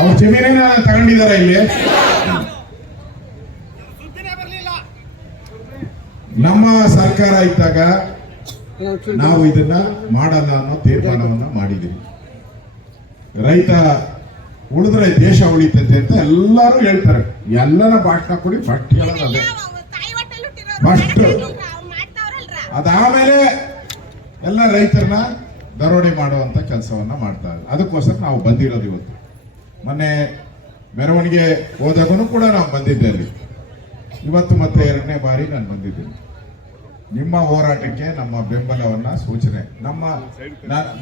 ಅವ್ರ ಜಮೀನೇನ ತಗೊಂಡಿದಾರ ಇಲ್ಲಿ? ನಮ್ಮ ಸರ್ಕಾರ ಇದ್ದಾಗ ನಾವು ಇದನ್ನ ಮಾಡಲ್ಲ ಅನ್ನೋ ತೀರ್ಮಾನವನ್ನ ಮಾಡಿದೀವಿ. ರೈತ ಉಳಿದ್ರೆ ದೇಶ ಉಳಿತೈತೆ ಅಂತ ಎಲ್ಲರೂ ಹೇಳ್ತಾರೆ. ಎಲ್ಲರ ಭಾಷಣ ಕೊಡಿ ಫಸ್ಟ್ ಹೇಳೋದೇ ಫಸ್ಟ್. ಅದಾದ್ಮೇಲೆ ಎಲ್ಲ ರೈತರನ್ನ ದರೋಡೆ ಮಾಡುವಂತ ಕೆಲಸವನ್ನ ಮಾಡ್ತಾರೆ. ಅದಕ್ಕೋಸ್ಕರ ನಾವು ಬಂದಿರೋದು ಇವತ್ತು. ಮೊನ್ನೆ ಮೆರವಣಿಗೆ ಹೋದಾಗೂ ಕೂಡ ನಾವು ಬಂದಿದ್ದೆ ಅಲ್ಲಿ. ಇವತ್ತು ಮತ್ತೆ 2ನೇ ಬಾರಿ ನಾನು ಬಂದಿದ್ದೀನಿ. ನಿಮ್ಮ ಹೋರಾಟಕ್ಕೆ ನಮ್ಮ ಬೆಂಬಲವನ್ನ ಸೂಚನೆ.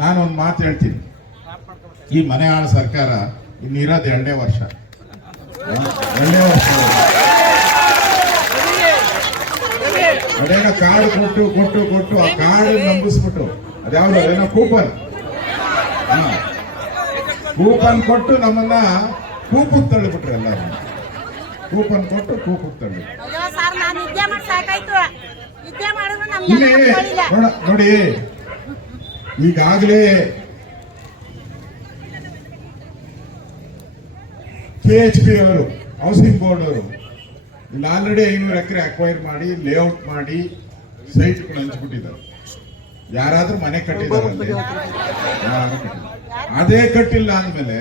ನಾನೊಂದು ಮಾತು ಹೇಳ್ತೀನಿ. ಈ ಮನೆ ಆಳ ಸರ್ಕಾರ ಇನ್ನಿರೋದು 2ನೇ ವರ್ಷ. 2ನೇ ವರ್ಷ ಅದೇನೋ ಕಾರ್ಡ್ ಕೊಟ್ಟು ಆ ಕಾರ್ಡ್ ನಂಬಿಸ್ಬಿಟ್ಟು ಅದ್ಯಾವ್ದು ಏನೋ ಕೂಪನ್ ಕೊಟ್ಟು ನಮ್ಮನ್ನ ಕೂಪಕ್ಕೆ ತಳ್ಳಿಬಿಟ್ರು. ಎಲ್ಲರೂ ಕೂಪನ್ ಕೊಟ್ಟು ಕೂಪಕ್ಕೆ ತಳ್ಳಿ. ನೋಡಿ, ಈಗಾಗಲೇ KHP ಅವರು ಹೌಸಿಂಗ್ ಬೋರ್ಡ್ ಅವರು ಇಲ್ಲಿ ಆಲ್ರೆಡಿ 500 ಎಕರೆ ಅಕ್ವೈರ್ ಮಾಡಿ ಲೇಔಟ್ ಮಾಡಿ ಸೈಟ್ಗಳು ಹಂಚ್ಬಿಟ್ಟಿದ್ದಾರೆ. ಯಾರಾದ್ರೂ ಮನೆ ಕಟ್ಟಿದಾರಲ್ಲಿ ಅದೇ ಕಟ್ಟಿಲ್ಲ ಅಂದ್ಮೇಲೆ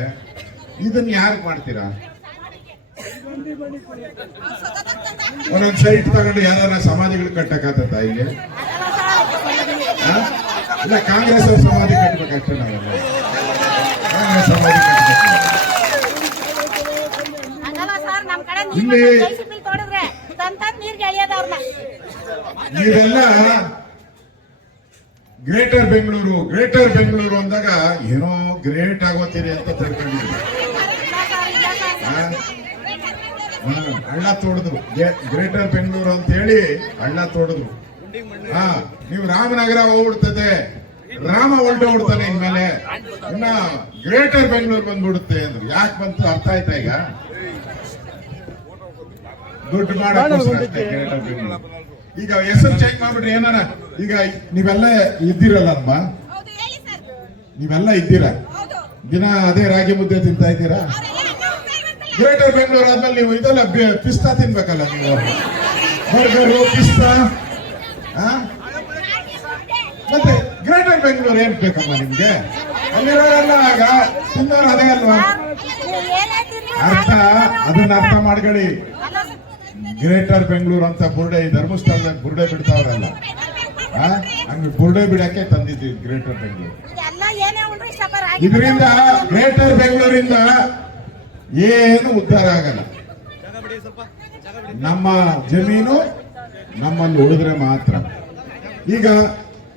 ಇದನ್ನ ಯಾರು ಮಾಡ್ತೀರಾ? ಒಂದೊಂದು ಸೈಟ್ ತಗೊಂಡು ಯಾವ್ದಾರ ಸಮಾಧಿಗಳು ಕಟ್ಟಕ್ಕಾಗತ್ತ ಇಲ್ಲಿ? ಇಲ್ಲ, ಕಾಂಗ್ರೆಸ್ ಅವ್ರ ಸಮಾಧಿ ಕಟ್ಟಬೇಕಷ್ಟೇ. ನಾವೆಲ್ಲ ಕಾಂಗ್ರೆಸ್ ಸಮಾಧಿ ಕಟ್ಟಬೇಕು. ಇಲ್ಲಿ ನೀವೆಲ್ಲ ಗ್ರೇಟರ್ ಬೆಂಗಳೂರು ಅಂದಾಗ ಏನೋ ಗ್ರೇಟ್ ಆಗೋತೀರಿ ಅಂತ ತಿಳ್ಕೊಂಡಿದ್ರಿ. ಹಳ್ಳ ತೋಡಿದ್ರು, ಗ್ರೇಟರ್ ಬೆಂಗಳೂರು ಅಂತ ಹೇಳಿ ಹಳ್ಳ ತೋಡಿದ್ರು. ನೀವು ರಾಮನಗರ ಹೋಗ್ಬಿಡ್ತದೆ, ರಾಮ ಹೊರಟೋಗ್ಬಿಡ್ತಾನೆ ಇನ್ಮೇಲೆ, ಇನ್ನ ಗ್ರೇಟರ್ ಬೆಂಗಳೂರು ಬಂದ್ಬಿಡುತ್ತೆ ಅಂದ್ರು. ಯಾಕೆ ಬಂತು ಅರ್ಥ ಆಯ್ತಾ? ಈಗ ದುಡ್ಡು ಮಾಡೋಕ್ಕೋಸ್ಕರ ಈಗ ಹೆಸರು ಚೇಂಜ್ ಮಾಡ್ಬಿಟ್ರೆ ಏನಾರ. ಈಗ ನೀವೆಲ್ಲ ಇದ್ದೀರಲ್ಲ ಅಮ್ಮ, ನೀವೆಲ್ಲ ಇದ್ದೀರಾ, ದಿನ ಅದೇ ರಾಗಿ ಮುದ್ದೆ ತಿಂತಾ ಇದ್ದೀರಾ. ಗ್ರೇಟರ್ ಬೆಂಗಳೂರು ಆದ್ಮೇಲೆ ನೀವು ಇದೆಲ್ಲ ಪಿಸ್ತಾ ತಿನ್ಬೇಕಲ್ಲ ನೀವು, ಬರ್ಗರು ಪಿಸ್ತಾ. ಮತ್ತೆ ಗ್ರೇಟರ್ ಬೆಂಗಳೂರು ಏನ್ ಬೇಕಮ್ಮ ನಿಮ್ಗೆ? ಅಲ್ಲಿರೋರೆಲ್ಲ ಆಗ ತಿನ್ನೋರು ಅದೇ ಅಲ್ವಾ? ಅದನ್ನ ಅರ್ಥ ಮಾಡ್ಕೊಳ್ಳಿ. ಗ್ರೇಟರ್ ಬೆಂಗಳೂರು ಅಂತ ಬುರ್ಡೆ ಧರ್ಮಸ್ಥಳದಾಗ ಬುರ್ಡೆ ಬಿಡ್ತಾವ್ರಲ್ಲ, ಹಂಗ ಬುರ್ಡೆ ಬಿಡಕ್ಕೆ ತಂದಿದ್ದೀವಿ ಗ್ರೇಟರ್ ಬೆಂಗಳೂರು. ಇದರಿಂದ ಗ್ರೇಟರ್ ಬೆಂಗಳೂರಿಂದ ಏನು ಉದ್ಧಾರ ಆಗಲ್ಲ. ನಮ್ಮ ಜಮೀನು ನಮ್ಮಲ್ಲಿ ಉಳಿದ್ರೆ ಮಾತ್ರ. ಈಗ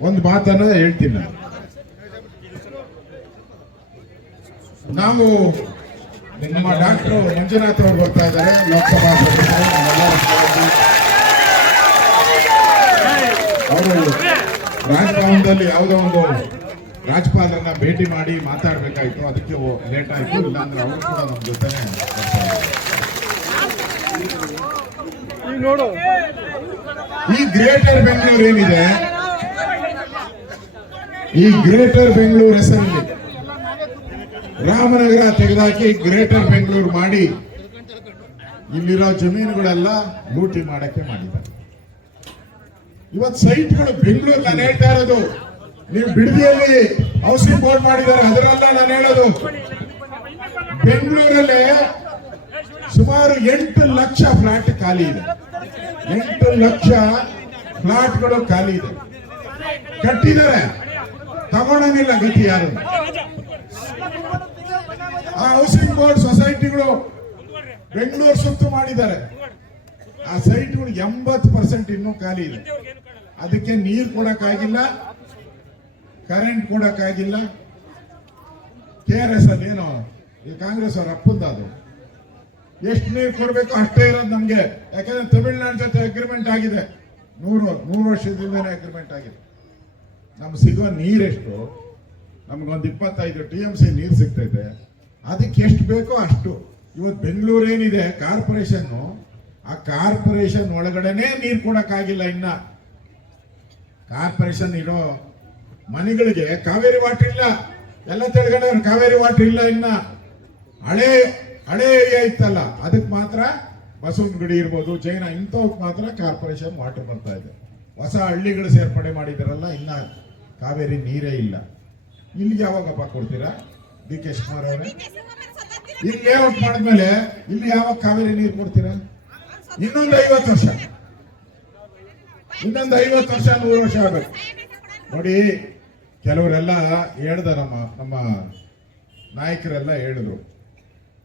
ಒಂದು ಮಾತನ್ನ ಹೇಳ್ತೀನಿ ನಾವು. ನಮ್ಮ ಡಾಕ್ಟರ್ ಮಂಜುನಾಥ್ ಅವರು ಬರ್ತಾ ಇದ್ದಾರೆ, ಲೋಕಸಭಾ ಅವರು ರಾಜಭವನದಲ್ಲಿ ಯಾವುದೋ ಒಂದು ರಾಜ್ಯಪಾಲರನ್ನ ಭೇಟಿ ಮಾಡಿ ಮಾತಾಡ್ಬೇಕಾಯ್ತು. ಅದಕ್ಕೆ ಲೇಟ್ ಆಯ್ತು. ಇಲ್ಲಾಂದ್ರೆ ಅವರು ಕೂಡ ನಮ್ಮ ಜೊತೆನೆ ಈ ಗ್ರೇಟರ್ ಬೆಂಗಳೂರು ಏನಿದೆ, ಈ ಗ್ರೇಟರ್ ಬೆಂಗಳೂರು ಹೆಸರಲ್ಲಿ ರಾಮನಗರ ತೆಗೆದಾಕಿ ಗ್ರೇಟರ್ ಬೆಂಗಳೂರು ಮಾಡಿ ಇಲ್ಲಿರೋ ಜಮೀನುಗಳೆಲ್ಲ ಲೂಟಿ ಮಾಡಕ್ಕೆ ಮಾಡಿದ್ದಾರೆ. ಇವತ್ತು ಸೈಟ್ಗಳು ಬೆಂಗಳೂರು ನಾನು ಹೇಳ್ತಾ ಇರೋದು. ನೀವು ಬಿಡದಿಯಲ್ಲಿ ಹೌಸಿಂಗ್ ಬೋರ್ಡ್ ಮಾಡಿದ್ದಾರೆ, ಅದರಲ್ಲ ನಾನು ಹೇಳೋದು. ಬೆಂಗಳೂರಲ್ಲಿ ಸುಮಾರು 8 ಲಕ್ಷ ಫ್ಲಾಟ್ ಖಾಲಿ ಇದೆ. 8 ಲಕ್ಷ ಫ್ಲಾಟ್ಗಳು ಖಾಲಿ ಇದೆ. ಕಟ್ಟಿದ್ದಾರೆ, ತಗೊಳ್ಳೋನಿಲ್ಲ ಗತಿ ಯಾರು. ಆ ಹೌಸಿಂಗ್ ಬೋರ್ಡ್ ಸೊಸೈಟಿಗಳು ಬೆಂಗಳೂರು ಸುತ್ತು ಮಾಡಿದ್ದಾರೆ. ಆ ಸೈಟ್ಗಳು 80% ಇನ್ನೂ ಖಾಲಿ ಇದೆ. ಅದಕ್ಕೆ ನೀರು ಕೊಡಕ್ಕಾಗಿಲ್ಲ, ಕರೆಂಟ್ ಕೊಡಕ್ಕಾಗಿಲ್ಲ. KRS ಅಲ್ಲಿ ಏನೋ ಈ ಕಾಂಗ್ರೆಸ್ ಅವ್ರ ಅಪ್ಪಂದ ಅದು ಎಷ್ಟು ನೀರು ಕೊಡಬೇಕು ಅಷ್ಟೇ ಇರೋದು ನಮ್ಗೆ. ಯಾಕಂದ್ರೆ ತಮಿಳುನಾಡು ಜೊತೆ ಅಗ್ರಿಮೆಂಟ್ ಆಗಿದೆ, 100 ವರ್ಷದಿಂದನೇ ಅಗ್ರಿಮೆಂಟ್ ಆಗಿದೆ. ನಮ್ಗೆ ಸಿಗುವ ನೀರೆಷ್ಟು? ನಮ್ಗೊಂದು 25 TMC ನೀರು ಸಿಗ್ತೈತೆ. ಅದಕ್ಕೆ ಎಷ್ಟು ಬೇಕೋ ಅಷ್ಟು. ಇವತ್ತು ಬೆಂಗಳೂರು ಏನಿದೆ ಕಾರ್ಪೊರೇಷನ್, ಆ ಕಾರ್ಪೊರೇಷನ್ ಒಳಗಡೆನೆ ನೀರು ಕೊಡಕ್ಕಾಗಿಲ್ಲ. ಇನ್ನ ಕಾರ್ಪೊರೇಷನ್ ಇರೋ ಮನೆಗಳಿಗೆ ಕಾವೇರಿ ವಾಟರ್ ಇಲ್ಲ. ಎಲ್ಲ ತೆಳಗಡೆ ಕಾವೇರಿ ವಾಟರ್ ಇಲ್ಲ ಇನ್ನ. ಹಳೆ ಹಳೆ ಏರಿಯಾ ಇತ್ತಲ್ಲ ಅದಕ್ಕೆ ಮಾತ್ರ ಬಸವನಗುಡಿ ಇರ್ಬೋದು, ಜೈನ ಇಂಥವಕ್ಕೆ ಮಾತ್ರ ಕಾರ್ಪೊರೇಷನ್ ವಾಟರ್ ಬರ್ತಾ ಇದೆ. ಹೊಸ ಹಳ್ಳಿಗಳು ಸೇರ್ಪಡೆ ಮಾಡಿದಾರಲ್ಲ, ಇನ್ನ ಕಾವೇರಿ ನೀರೇ ಇಲ್ಲ. ಇಲ್ಲಿಗೆ ಯಾವಾಗಪ್ಪ ಕೊಡ್ತೀರಾ ಡಿ ಕೆ ಶಿವಕುಮಾರ್ ಅವರೇ? ಇಲ್ಲಿ ಲೇಔಟ್ ಮಾಡಿದ್ಮೇಲೆ ಇಲ್ಲಿ ಯಾವಾಗ ಕಾವೇರಿ ನೀರು ಕೊಡ್ತೀರಾ? ಇನ್ನೊಂದು 50 ವರ್ಷ, ಇನ್ನೊಂದು 50 ವರ್ಷ 100 ವರ್ಷ ಆಗಬೇಕು ನೋಡಿ. ಕೆಲವರೆಲ್ಲ ಹೇಳ್ದ, ನಮ್ಮ ನಾಯಕರೆಲ್ಲ ಹೇಳಿದ್ರು,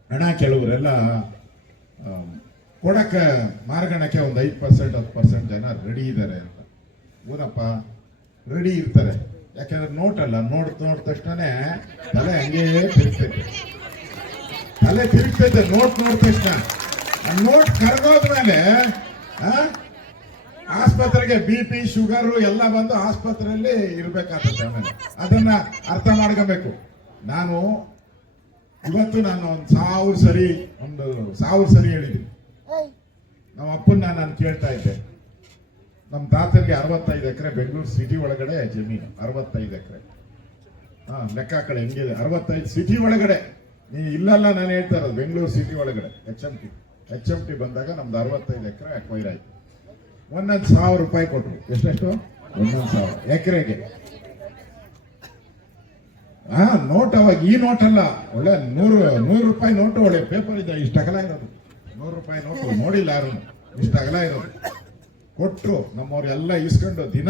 ಹಣ ಕೆಲವರೆಲ್ಲ ಕೊಡಕ ಮಾರ್ಗಣಕ್ಕೆ ಒಂದು 5% 10% ಜನ ರೆಡಿ ಇದ್ದಾರೆ ಅಂತ. ಊನಪ್ಪ ರೆಡಿ ಇರ್ತಾರೆ, ಯಾಕಂದ್ರೆ ನೋಟ್ ಅಲ್ಲ, ನೋಡಿದ ತಕ್ಷಣನೇ ತಲೆ ಹಂಗೇ ತಿರುಗ್ತೈತೆ, ತಲೆ ತಿರುಗ್ತೈತೆ ನೋಟ್ ನೋಡಿದ ತಕ್ಷಣ. ನೋಟ್ ಕರ್ಗೋದ್ಮೇಲೆ ಆಸ್ಪತ್ರೆಗೆ BP ಶುಗರ್ ಎಲ್ಲ ಬಂದು ಆಸ್ಪತ್ರೆಯಲ್ಲಿ ಇರ್ಬೇಕಾಗ್ತದೆ. ಆಮೇಲೆ ಅದನ್ನ ಅರ್ಥ ಮಾಡ್ಕೋಬೇಕು. ಇವತ್ತು ನಾನು ಒಂದು 1000 ಸರಿ ಹೇಳಿದ್ದೀನಿ. ನಮ್ಮ ಅಪ್ಪನ್ನ ನಾನು ಕೇಳ್ತಾ ಇದ್ದೆ, ನಮ್ಮ ತಾತನಿಗೆ 65 ಎಕರೆ ಬೆಂಗಳೂರು ಸಿಟಿ ಒಳಗಡೆ ಜಮೀನು, 65 ಎಕರೆ. ಲೆಕ್ಕ ಕಡೆ ಹೆಂಗಿದೆ, 65 ಸಿಟಿ ಒಳಗಡೆ. ನೀವು ಇಲ್ಲಲ್ಲ, ನಾನು ಹೇಳ್ತಾ ಇರೋದು ಬೆಂಗಳೂರು ಸಿಟಿ ಒಳಗಡೆ. HMT ಬಂದಾಗ ನಮ್ದು 65 ಎಕರೆ ಅಕ್ವೈರ್ ಆಯ್ತು. 1,000 ರೂಪಾಯಿ ಕೊಟ್ರು. ಎಷ್ಟೆಷ್ಟು? 1,000 ಎಕರೆಗೆ. ನೋಟ್ ಅವಾಗ ಈ ನೋಟ್ ಅಲ್ಲ, ಒಳ್ಳೆ 100 ರೂಪಾಯಿ ನೋಟು, ಒಳ್ಳೆ ಪೇಪರ್ ಇದೆ, ಇಷ್ಟ ಅಗಲ ಇರೋದು. 100 ರೂಪಾಯಿ ನೋಟು ನೋಡಿಲ್ಲ ಯಾರು, ಇಷ್ಟ ಅಗಲ ಇರೋದು ಕೊಟ್ರು. ನಮ್ಮವ್ರೆಲ್ಲ ಇಸ್ಕೊಂಡು ದಿನ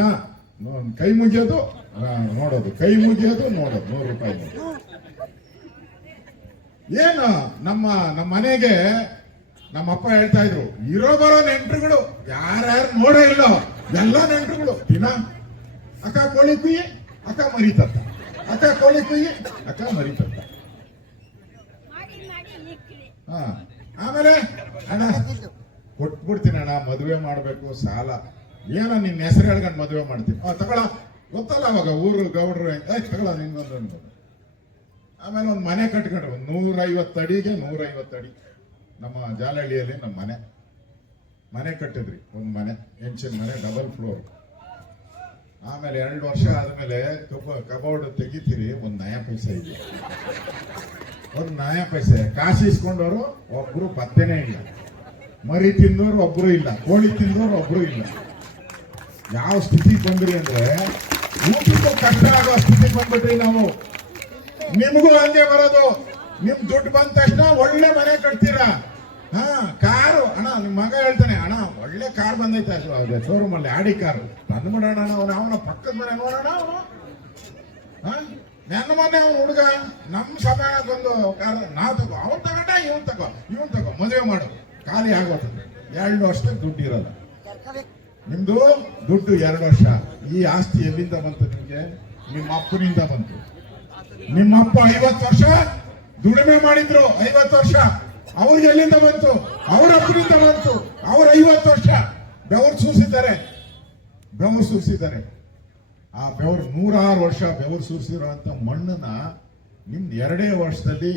ಕೈ ಮುಗಿಯೋದು ನೋಡೋದು, ಕೈ ಮುಗಿಯೋದು ನೋಡೋದು. 100 ರೂಪಾಯಿ ಏನು ನಮ್ಮ ಮನೆಗೆ ನಮ್ಮಪ್ಪ ಹೇಳ್ತಾ ಇದ್ರು, ಇರೋ ಬರೋ ನೆಂಟ್ರುಗಳು ಯಾರ್ಯಾರು ನೋಡೇ ಇಲ್ಲ, ಎಲ್ಲ ನೆಂಟ್ರುಗಳು ದಿನ ಅಕ್ಕ ಕೋಳಿ ಕುಯ್ಯಿ, ಅಕ್ಕ ಮರಿತತ್ತ, ಅಕ್ಕ ಕೋಳಿ ಕುಯ್ಯಿ, ಅಕ್ಕ ಮರಿತತ್ತ. ಆಮೇಲೆ ಅಣ್ಣ ಕೊಟ್ಬಿಡ್ತೀನಿ ಅಣ್ಣ, ಮದುವೆ ಮಾಡ್ಬೇಕು, ಸಾಲ ಏನೋ ನಿನ್ನ ಹೆಸರು ಹೇಳ್ಕೊಂಡು ಮದುವೆ ಮಾಡ್ತೀನಿ, ತಗೊಳ ಗೊತ್ತಲ್ಲ ಅವಾಗ ಊರು ಗೌಡ್ರು, ತಗೊಳ ನಿನ್ಗೊಂದು. ಆಮೇಲೆ ಒಂದು ಮನೆ ಕಟ್ಕೊಂಡ್ರು, 150 ಅಡಿಗೆ 150 ಅಡಿ. ನಮ್ಮ ಜಾಲಹಳ್ಳಿಯಲ್ಲಿ ನಮ್ಮ ಮನೆ ಕಟ್ಟಿದ್ರಿ, ಒಂದು ಮನೆ, ಹೆಂಚಿನ ಮನೆ, ಡಬಲ್ ಫ್ಲೋರ್. ಆಮೇಲೆ 2 ವರ್ಷ ಆದ್ಮೇಲೆ ಕಬೋರ್ಡ್ ತೆಗಿತೀರಿ, ಒಂದು ನಯಾ ಪೈಸೆ ಇದೆ, ಒಂದು ನಯಾ ಪೈಸೆ. ಕಾಸು ಇಸ್ಕೊಂಡವರು ಒಬ್ರು ಪತ್ತೆನೇ ಇಲ್ಲ, ಮರಿ ತಿಂದವರು ಒಬ್ರು ಇಲ್ಲ, ಕೋಳಿ ತಿಂದವರು ಒಬ್ರು ಇಲ್ಲ. ಯಾವ ಸ್ಥಿತಿಗೆ ಬಂದ್ರಿ ಅಂದ್ರೆ ಊಟಕ್ಕೂ ಕಷ್ಟ ಆಗೋ ಸ್ಥಿತಿಗೆ ಬಂದ್ಬಿಟ್ರಿ ನಾವು. ನಿಮಗೂ ಹಂಗೆ ಬರೋದು. ನಿಮ್ ದುಡ್ಡು ಬಂದ ತಕ್ಷಣ ಒಳ್ಳೆ ಮನೆ ಕಟ್ತೀರಾ. ಕಾರು ಅಣ್ಣ, ನಿಮ್ ಮಗ ಹೇಳ್ತಾನೆ, ಅಣ್ಣ ಒಳ್ಳೆ ಕಾರ್ ಬಂದೈತೆ ಶೋರೂಮ್ ಅಲ್ಲಿ, ಆಡಿ ಕಾರು ತಂದ್ಬಿಡೋಣ, ಅವನ ಪಕ್ಕದ ಮನೆ ನೋಡೋಣ. ನನ್ನ ಮನೆ ಅವನು ಹುಡುಗ ನಮ್ಮ ಸಮಾನಕ್ಕೊಂದು ಕಾರ್ ನಾವು ತಗೋ, ಅವ್ನು ತಗೊಂಡ ಇವನ್ ತಗೋ ಮದುವೆ ಮಾಡು, ಖಾಲಿ ಆಗೋತದೆ. 2 ವರ್ಷಕ್ಕೆ ದುಡ್ಡು ಇರೋಲ್ಲ. ನಿಮ್ದು ದುಡ್ಡು 2 ವರ್ಷ. ಈ ಆಸ್ತಿ ಎಲ್ಲಿಂದ ಬಂತು ನಿಮ್ಗೆ? ನಿಮ್ಮ ಅಪ್ಪನಿಂದ ಬಂತು. ನಿಮ್ಮಪ್ಪ 50 ವರ್ಷ ದುಡಿಮೆ ಮಾಡಿದ್ರು, 50 ವರ್ಷ ಅವ್ರಿಗೆ ಎಲ್ಲಿಂದ ಬಂತು? ಅವ್ರ ಅಪ್ಪನಿಂದ ಬಂತು. ಅವ್ರ 50 ವರ್ಷ ಬೆವರು ಸೂರಿಸಿದ್ದಾರೆ. ಆ ಬೆವರು 106 ವರ್ಷ ಬೆವರು ಸೂರಿಸಿರುವಂತ ಮಣ್ಣನ್ನ ನಿಮ್ 2 ವರ್ಷದಲ್ಲಿ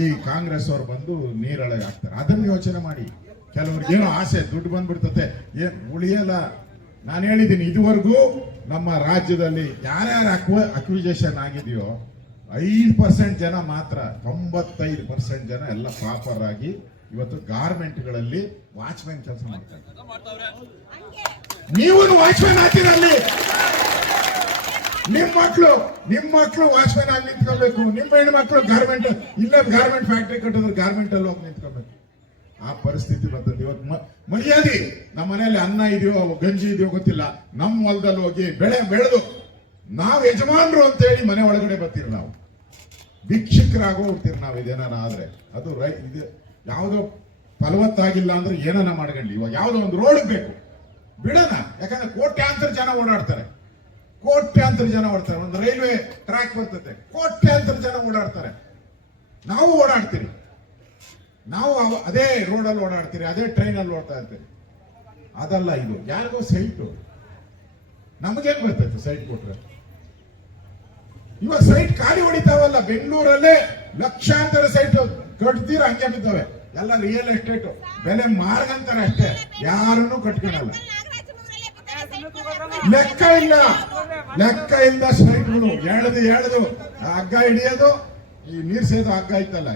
ಈ ಕಾಂಗ್ರೆಸ್ ಅವ್ರು ಬಂದು ನೀರೊಳಗೆ ಹಾಕ್ತಾರೆ. ಅದನ್ನ ಯೋಚನೆ ಮಾಡಿ. ಕೆಲವ್ರಿಗೆ ಏನೋ ಆಸೆ, ದುಡ್ಡು ಬಂದ್ಬಿಡ್ತತೆ, ಏನ್ ಉಳಿಯಲ್ಲ. ನಾನು ಹೇಳಿದ್ದೀನಿ, ಇದುವರೆಗೂ ನಮ್ಮ ರಾಜ್ಯದಲ್ಲಿ ಯಾರ್ಯಾರು ಅಕ್ವಿಜೇಷನ್ ಆಗಿದೆಯೋ 5% ಜನ ಮಾತ್ರ, 95% ಜನ ಎಲ್ಲ ಪ್ರಾಪರ್ ಆಗಿ ಇವತ್ತು ಗಾರ್ಮೆಂಟ್ಗಳಲ್ಲಿ ವಾಚ್ಮ್ಯಾನ್ ಕೆಲಸ ಮಾಡ್ತಾರೆ. ನೀವು ವಾಚ್ಮ್ಯಾನ್ ಹಾಕಿರಲ್ಲಿ, ನಿಮ್ಮ ಮಕ್ಕಳು ವಾಚ್ಮ್ಯಾನ್ ಆಗಿ ನಿಂತ್ಕೋಬೇಕು. ನಿಮ್ಮ ಹೆಣ್ಮಕ್ಳು ಗಾರ್ಮೆಂಟ್, ಇಲ್ಲೇ ಗಾರ್ಮೆಂಟ್ ಫ್ಯಾಕ್ಟ್ರಿ ಕಟ್ಟಿದ್ರೆ ಗಾರ್ಮೆಂಟ್ ಅಲ್ಲಿ ಹೋಗಿ ನಿಂತ್ಕೋಬೇಕು. ಆ ಪರಿಸ್ಥಿತಿ ಬರ್ತದೆ ಇವತ್ತು. ಮರ್ಯಾದೆ, ನಮ್ಮ ಮನೆಯಲ್ಲಿ ಅನ್ನ ಇದೆಯೋ ಗಂಜಿ ಇದೆಯೋ ಗೊತ್ತಿಲ್ಲ, ನಮ್ಮ ಹೊಲದಲ್ಲಿ ಹೋಗಿ ಬೆಳೆದು ನಾವು ಯಜಮಾನ್ರು ಅಂತ ಹೇಳಿ ಮನೆ ಒಳಗಡೆ ಬರ್ತೀವಿ. ನಾವು ಭಿಕ್ಷಕರಾಗೋ ಹೋಗ್ತೀರಿ ನಾವು. ಇದೇನಾರ ಆದ್ರೆ ಅದು ಇದು ಯಾವುದೋ ಫಲವತ್ತಾಗಿಲ್ಲ ಅಂದ್ರೆ ಏನಾನ ಮಾಡ್ಕೊಂಡ್ಲಿ. ಇವಾಗ ಯಾವುದೋ ಒಂದು ರೋಡ್ ಬೇಕು ಬಿಡೋಣ, ಯಾಕಂದ್ರೆ ಕೋಟ್ಯಾಂತರ ಜನ ಓಡಾಡ್ತಾರೆ. ಒಂದು ರೈಲ್ವೆ ಟ್ರ್ಯಾಕ್ ಬರ್ತದೆ, ಕೋಟ್ಯಾಂತರ ಜನ ಓಡಾಡ್ತಾರೆ. ನಾವು ಓಡಾಡ್ತೀರಿ, ನಾವು ಅದೇ ರೋಡಲ್ಲಿ ಓಡಾಡ್ತೀರಿ, ಅದೇ ಟ್ರೈನಲ್ಲಿ ಓಡ್ತಾ ಇರ್ತೀರಿ. ಅದಲ್ಲ ಇದು. ಯಾರಿಗೋ ಸೈಟು, ನಮಗೇನ್ ಬರ್ತೈತೆ ಸೈಟ್ ಕೊಟ್ರೆ? ಇವಾಗ ಸೈಟ್ ಖಾಲಿ ಹೊಡಿತಾವಲ್ಲ, ಬೆಂಗಳೂರಲ್ಲೇ ಲಕ್ಷಾಂತರ ಸೈಟ್ ಕಟ್ತೀರ, ಹಂಗೆ ಬಿದ್ದಾವೆ. ಎಲ್ಲ ರಿಯಲ್ ಎಸ್ಟೇಟ್ ಬೆಲೆ ಮಾರ್ಗಂತಾರೆ ಅಷ್ಟೇ, ಯಾರನ್ನು ಕಟ್ಕೊಳಲ್ಲ. ಲೆಕ್ಕ ಇಲ್ಲ ಸೈಟ್ಗಳು ಎಳೆದು ಹಗ್ಗ ಹಿಡಿಯೋದು, ಈ ನೀರು ಸೇದು ಹಗ್ಗ ಐತಲ್ಲ